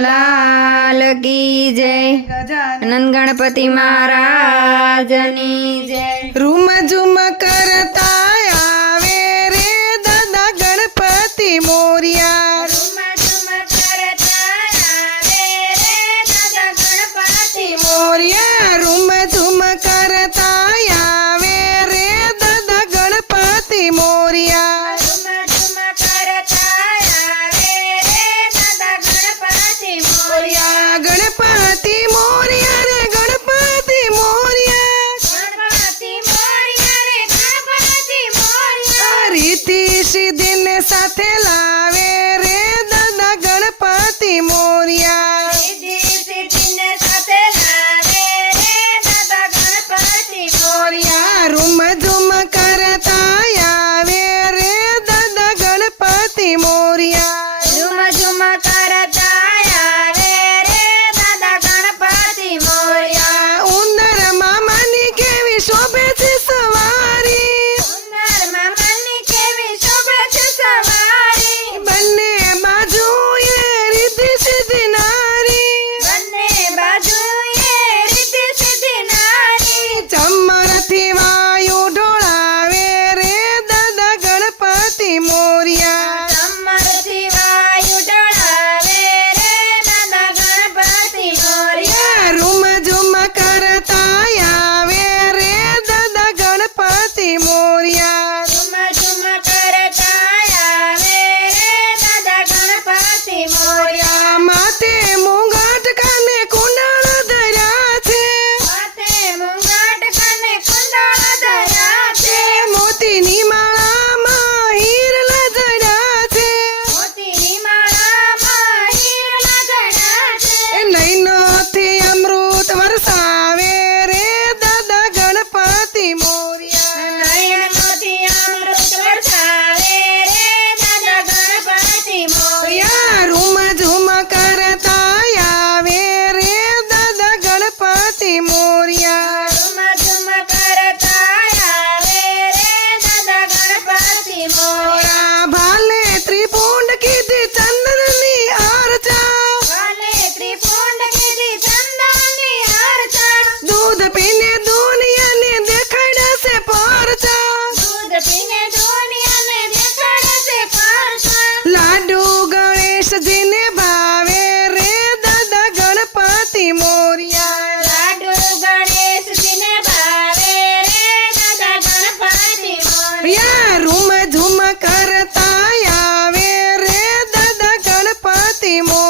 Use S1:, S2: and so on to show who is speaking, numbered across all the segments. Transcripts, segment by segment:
S1: લાલ કી જય. ગજાનંદ ગણપતિ મહારાજની જય.
S2: રૂમ ઝુમ કરતા આવે રે દાદા ગણપતિ મોર્યા. મોર્યા. સાથે મોરા ભાલે ત્રિપુંડ કીધી ચંદનની અર્ચા
S1: ભાલે ત્રિપુંડ કીધી ચંદનની અર્ચા
S2: દૂધ પીને દુનિયાને દેખાડા છે પરચા
S1: દૂધ પીને દુનિયાને દેખાડા છે પરચા
S2: લાડુ ગણેશજીને ભાઈ
S1: More.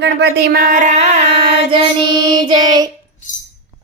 S1: ગણપતિ મહારાજની જય.